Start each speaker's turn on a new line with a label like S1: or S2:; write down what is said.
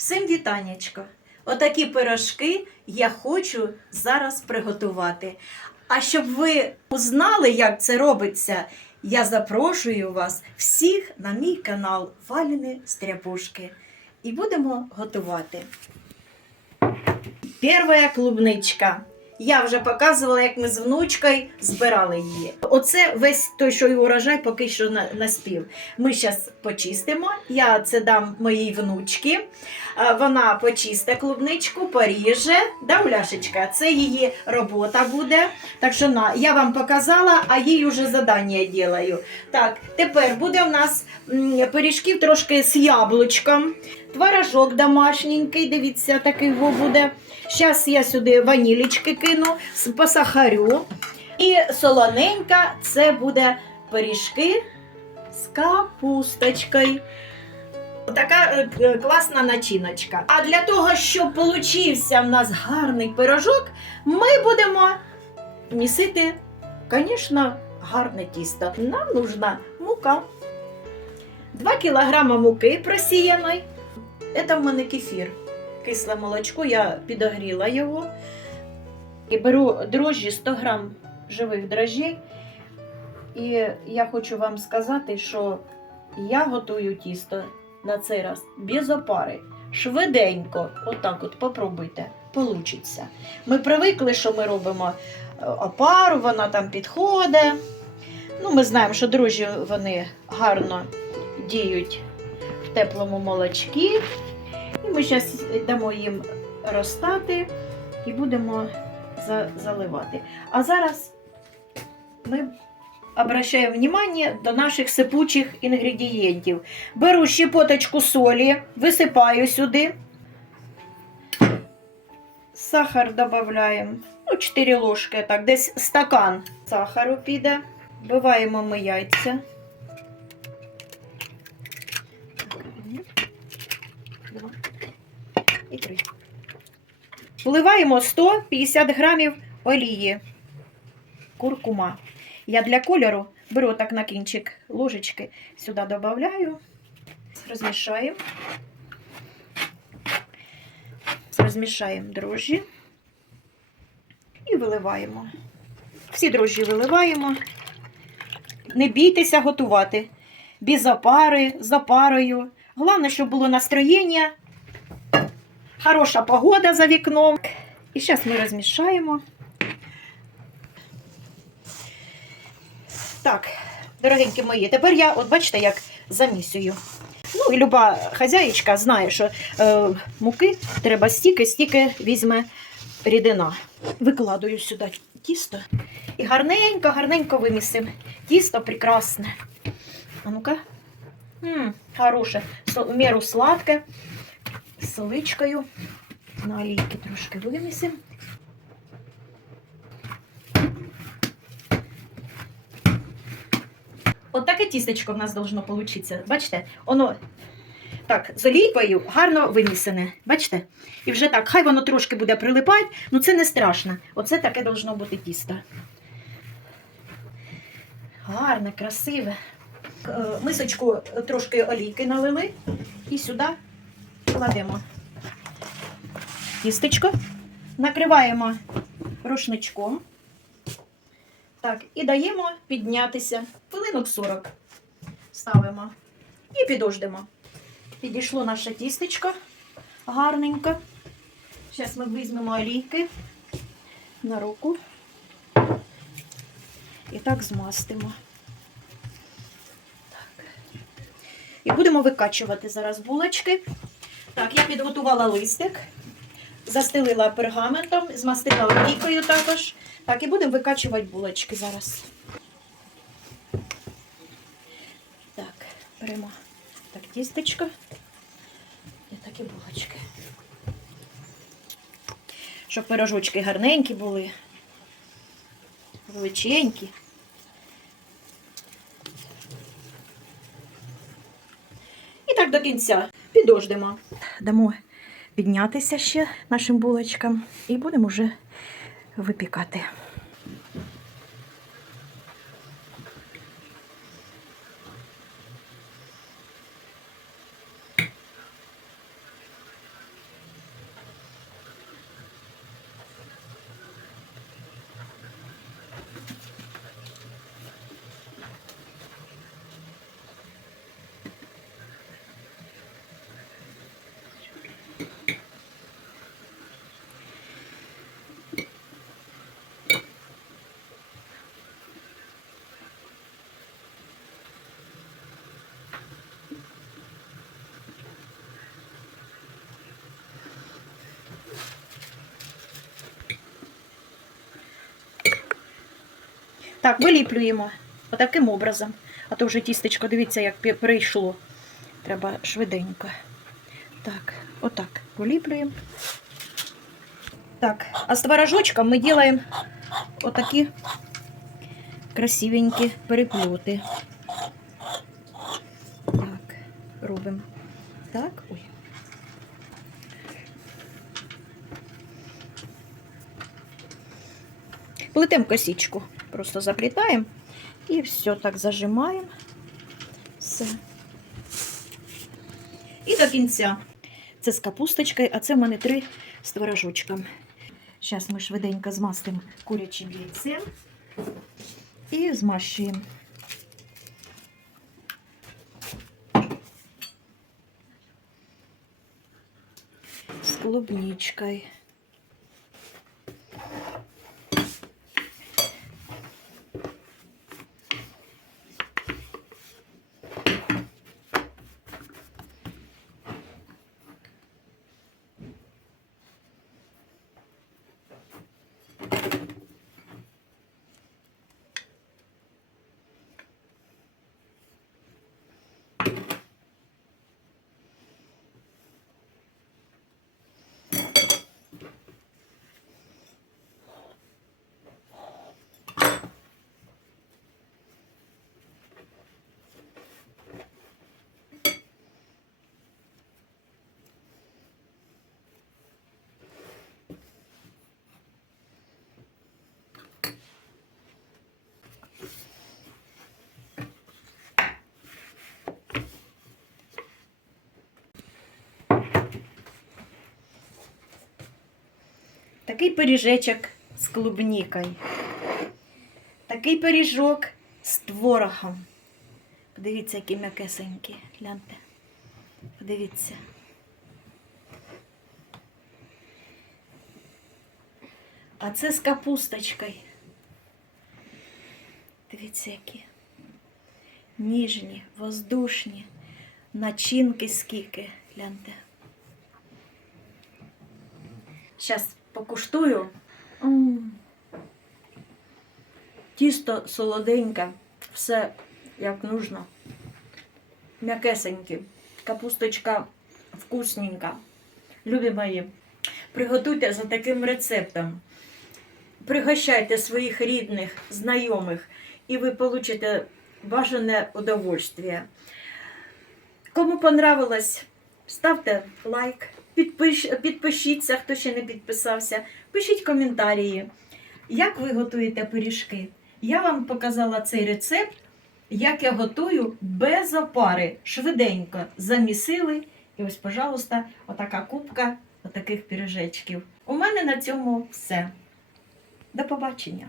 S1: Всім вітаннячко! Отакі пирожки я хочу зараз приготувати. А щоб ви узнали, як це робиться, я запрошую вас всіх на мій канал Валіни Стряпушки. І будемо готувати. Перша клубничка. Я вже показувала, як ми з внучкою збирали її. Оце весь той, що і урожай, поки що на- наспів. Ми зараз почистимо. Я це дам моїй внучці. Вона почисте клубничку, поріже. Да, Уляшечка? Це її робота буде. Так що на, я вам показала, а їй вже задання ділаю. Так, тепер буде у нас пиріжків трошки з яблучком. Творожок домашненький, дивіться, такий во буде. Зараз я сюди ванілічки кину, посахарю. І солоненька це буде пиріжки з капусточкою. Така е, е, класна начиночка. А для того, щоб получився в нас гарний пирожок, ми будемо місити, звісно, гарне тісто. Нам нужна мука. 2 кілограма муки просіяної. Це в мене кефір. Кисле молочко, я підогріла його. І беру дрожжі 100 грам живих дрожжей. І я хочу вам сказати, що я готую тісто на цей раз без опари. Швиденько, отак от попробуйте, получиться. Ми привикли, що ми робимо е, опару, вона там підходить. Ну, ми знаємо, що дрожжі вони гарно діють теплому молочці. І ми зараз дамо їм розтати і будемо за- заливати. А зараз ми обращаємо внимание до наших сипучих інгредієнтів. Беру щепоточку солі, висипаю сюди. Сахар додаємо. Ну, 4 ложки, так, десь стакан сахару піде. Вбиваємо ми яйця. Два і три. Вливаємо 150 грамів олії. Куркума. Я для кольору беру так на кінчик ложечки, сюди додаю, розмішаємо. Розмішаємо дрожжі і виливаємо. Всі дрожжі виливаємо. Не бійтеся готувати. Без опари, з опарою. Головне, щоб було настроєння, хороша погода за вікном. І зараз ми розмішаємо. Так, дорогенькі мої, тепер я, от бачите, як замісюю. Ну, і люба хазяїчка знає, що е, муки треба стільки, стільки візьме рідина. Викладаю сюди тісто і гарненько, гарненько вимісимо. Тісто прекрасне. А ну-ка. М, хороше, в міру сладке, з соличкою. На олійки трошки вимісимо. От таке тістечко в нас должно получитися. Бачите, воно так, з олійкою гарно вимісене. Бачите? І вже так, хай воно трошки буде прилипати, ну це не страшно. Оце таке должно бути тісто. Гарне, красиве. Е, Мисочку трошки олійки налили і сюди кладемо тістечко, накриваємо рушничком. Так, і даємо піднятися. Хвилинок 40 ставимо і підождемо. Підійшло наше тістечко гарненько. Зараз ми візьмемо олійки на руку і так змастимо. І будемо викачувати зараз булочки. Так, я підготувала листик, застелила пергаментом, змастила олійкою також. Так, і будемо викачувати булочки зараз. Так, беремо так тістечко і такі булочки. Щоб пирожочки гарненькі були, величенькі. Так до кінця підождемо. Дамо піднятися ще нашим булочкам і будемо вже випікати. Так, виліплюємо отаким образом. А то вже тістечко, дивіться, як прийшло. Треба швиденько. Так, отак виліплюємо. Так, а з творожочком ми робимо отакі красивенькі переплоти. Так, робимо. Так, ой. Плетемо косичку, просто заплітаємо і все так зажимаємо. Все. І до кінця. Це з капусточкою, а це в мене три з творожочком. Зараз ми швиденько змастимо курячим яйцем і змащуємо. З клубничкою. Такий пиріжечок з клубнікою. Такий пиріжок з творогом. Подивіться, які м'якесенькі. Гляньте. Подивіться. А це з капусточкою. Дивіться, які ніжні, воздушні, начинки скільки. Гляньте. Зараз покуштую. Тісто солоденьке, все як нужно. М'якесеньке, капусточка вкусненька. Любі мої, приготуйте за таким рецептом. Пригощайте своїх рідних, знайомих, і ви получите бажане удовольствие. Кому понравилось, ставте лайк, підпиш, підпишіться, хто ще не підписався, пишіть коментарі, як ви готуєте пиріжки. Я вам показала цей рецепт, як я готую без опари, швиденько замісили. І ось, пожалуйста, отака кубка отаких пиріжечків. У мене на цьому все. До побачення!